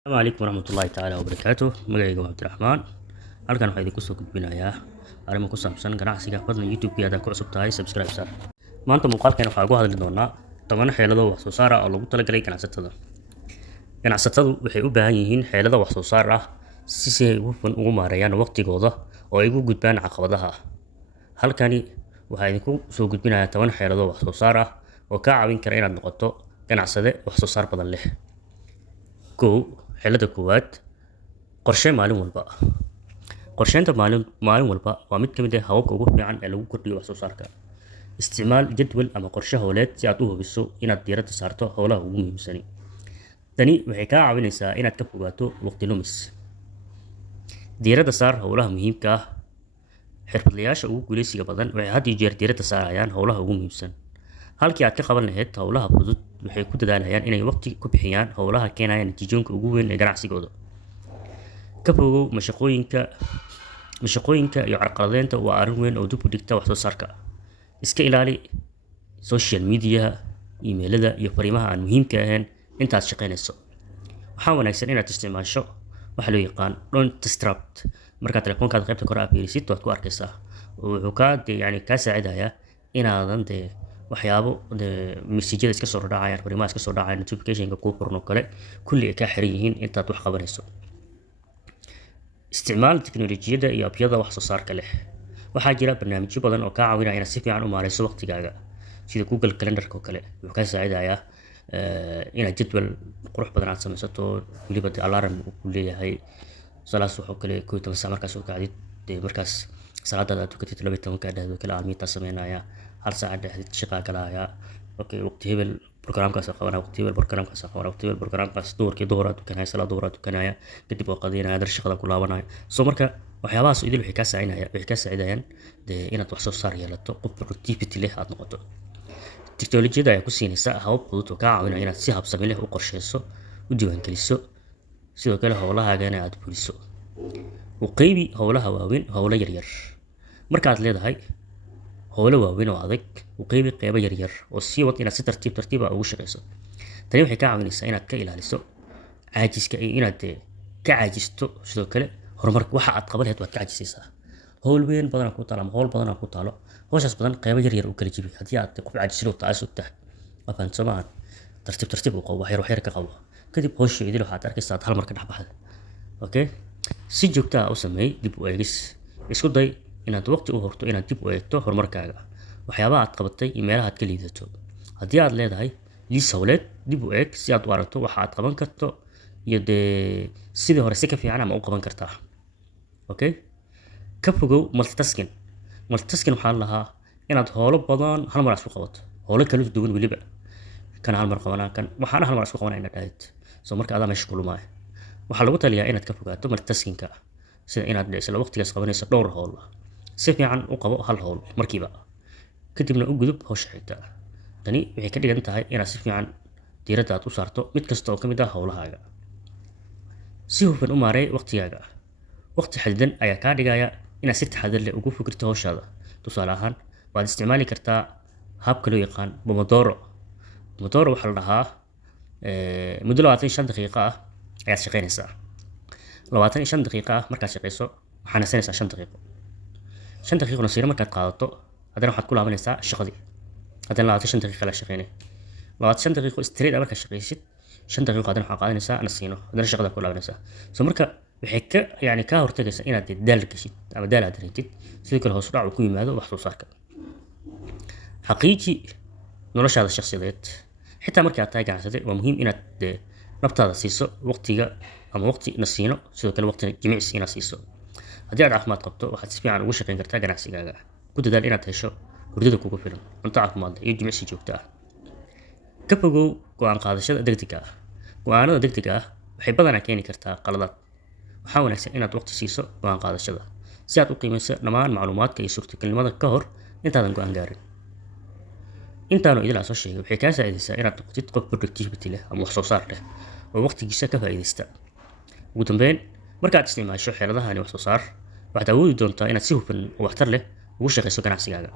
السلام عليكم ورحمة الله تعالى وبركاته magacayga waa Cabdiraxmaan halkan waxaan idinku soo gudbinayaa arrimo ku saabsan ganacsiga fadlan YouTube-ka aad ku cusub tahay subscribe sar maanta muuqaalkan waxaan uga hadli doonaa 10 xeelado wax soo saar ah oo lagu talagalay ganacsatadu waxay u baahan yihiin xeelado wax soo saar ah si ay ugu maareeyaan waqtigooda oo ay ugu gudbaan caqabadaha halkani waxaan idinku soo gudbinayaa 10 xeelado wax soo saar ah oo ka caawin kara inaad noqoto ganacsade wax soo saar badan leh xeelada koowaad qorshe maalin walba qorsheynta maalin walba waa mid ka mid ah hababka ugu fiican ee lagu kordhiyo wax soo saarka isticmaal jadwal ama qorshe hawleed si aad u hubiso inaad diiradda saarto hawlaha ugu muhiimsan tani waxay kaa caawinaysaa inaad ka fogaato waqti lumis diiradda saar hawlaha muhiimka ah xirfadlayaasha ugu guuleysiga badan waxay had iyo jeer diiradda saarayaan hawlaha ugu muhiimsan halkii aad ka qaban lahayd hawlaha fudud waxay ku dadaalayaan inay waqti ku bixiyaan hawlaha keenaya natiijooyinka ugu weyn ee ganacsigooda ka fogow mashaqooyinka iyo carqaladeynta waa arrin weyn oo dib u dhigta wax soo saarka iska ilaali social media emailada iyo fariimaha aan muhiimka ahayn intaad shaqaynayso waxaa wanaagsan inaad isticmaasho waxa loo yaqaan don't distract markaad telefoonkaada qaybta kore aad fiirisid waad ku arkaysaa wuxuu kaa saacidayaa inaadan waxyaabo message-yada iska soo dhacayaan fariimaha iska soo dhacayaan notification-ka kuu furan oo kale kulli ay ka xiran yihiin intaad wax qabanayso isticmaal tiknoolajiyadda iyo abyada wax soo saarka leh waxaa jira barnaamijyo badan oo kaa caawinaya inaad si fiican u maareyso waqtigaaga sida Google Calendar-ka oo kale wuxuu kaa saacidayaa inaad jadwal qurux badan aad samaysato weliba alarm uu leeyahay salaas wuxuu kale 12 saac markaas oo kacdid markaas salaadaada aad tukatid 12 ka dhahdo kala aalmiita sameynaya hal saac dhexdid shaqaa galaya waqti hebel programkaas qabanaya waqti hebel programkaas qabanaya waqti hebel programkaas doorkii dooraad tukanaya salaad dooraad tukanaya kadib oo qadinaya dar shaqada ku laabanaya soo marka waxyaabahaas idil waxay ka saacidayaan inaad wax soo saar yeelato qof productivity leh aad noqoto tiknoolajiyada ayaa ku siinaysa habab fudud oo kaa caawinaya inaad si habsami leh u qorsheyso u diiwaangeliso sidoo kale hawlahaagana aad fuliso u qaybi hawlaha waaweyn hawlo yaryar markaad leedahay hawlo waaweyn oo adag u qaybi qaybo yaryar oo sii wad inaad si tartiib ah ugu shaqeyso tani waxay kaa caawinaysaa inaad ka ilaaliso caajiska iyo inaad ka caajisto sidoo kale horumarka waxa aad qaban lahayd waad ka caajisaysaa hawl weyn badan ku taalo ama hawl badan ku taalo hawshaas badan qaybo yaryar u kala jibi haddii aad qof caajisiro taas ogtahay afaan samaan tartiib u qabo waxyar ka qabo kadib hawsha idil waxaad arkaysaa hal mar ka dhaxbaxda si joogto ah u sameey dib u eegis isku day inaad waqti u horto inaad dib u eegto horumarkaaga waxyaabaha aad qabatay iyo meelaha aad ka liidato haddii aad leedahay liis hawleed dib u eeg si aad u aragto waxa aad qaban karto iyo sidii hore si ka fiican ama u qaban kartaa ka fogow multitasking waxaa lahaa inaad howlo badan hal mar isku qabato howlo kala duwan weliba kan hal mar qabanaa kan waxaana hal mar isku qabanaa inaad dhahid soo marka adaa meesha ku lumaya waxaa lagu taliyaa inaad ka fogaato multitasking-ka sida inaad isla waqtigaas qabanayso dhowr howl si fiican u qabo hal howl markiiba kadibna u gudub hawsha xigta tani waxay ka dhigan tahay inaad si fiican diiradda aad u saarto mid kasta oo ka mid ah hawlahaaga si hufan u maareey waqtigaaga waqti xadidan ayaa kaa dhigaya inaad si taxadar leh ugu fikirto hawshaada tusaale ahaan waad isticmaali kartaa habka loo yaqaan Pomodoro waxaa la dhahaa muddo 25 daqiiqo ah ayaad shaqaynaysaa 25 daqiiqo ah markaad shaqayso waxaana sanaysaa 5 daqiiqo 5 daqiiqo nasiir markaad qaadato haddana waxaad ku laabanaysaa shaqadii haddana 25 daqiiqo la shaqaynay 25 daqiiqo straight markaad shaqaysid 5 daqiiqo haddana waxaad qaadanaysaa nasiino haddana shaqada ku laabanaysaa soo marka waxay ka hortagaysaa inaad daal gashid ama daal aad dareentid sidoo kale hoos u dhac uu ku yimaado wax soo saarka xaqiiji noloshaada shakhsiyadeed xitaa markii aad tahay ganacsade waa muhiim inaad naftaada siiso waqtiga ama waqti nasiino sidoo kale waqti jimicsi inaad siiso haddii aad caafimaad qabto waxaad si fiican ugu shaqayn kartaa ganacsigaaga ku dadaal inaad hesho hurdada kugu filan cunto caafimaad leh iyo jimicsi joogto ah ka fogow go'aan qaadashada degdega ah go'aanada degdega ah waxay badanaa keeni kartaa qaladaad waxaa wanaagsan inaad waqti siiso go'aan qaadashada si aad u qiimeyso dhammaan macluumaadka iyo suurtagalnimada ka hor intaadan go'aan gaarin intaanu idil soo sheegay waxay kaa saacidaysaa inaad noqotid qof productivity leh ama wax soo saar leh oo waqtigiisa ka faa'iideysta ugu dambeyn markaad isticmaasho xeeladahani wax soo saar waxaad awoodi doontaa inaad si hufan oo waxtar leh ugu shaqayso ganacsigaaga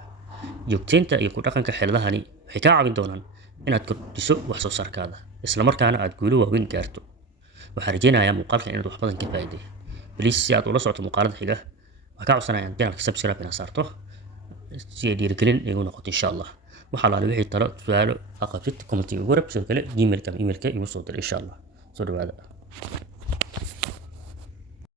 joogteynta iyo ku dhaqanka xeeladahani waxay kaa caawin doonaan inaad kordhiso wax soo saarkaada isla markaana aad guulo waaweyn gaarto waxaan rajeynayaa muuqaalkan inaad wax badan ka faa'iiday. Please si aad ula socoto muuqaalada xiga waxaan kaa codsanayaa channelka subscribe inaad saarto si ay dhiirigelin igu noqoto insha Allah. waxaa la wixii talo su'aalo aqabtid commentiga ugu rab sidoo kale gmailka igu soo dir insha Allah. soo dhawaada.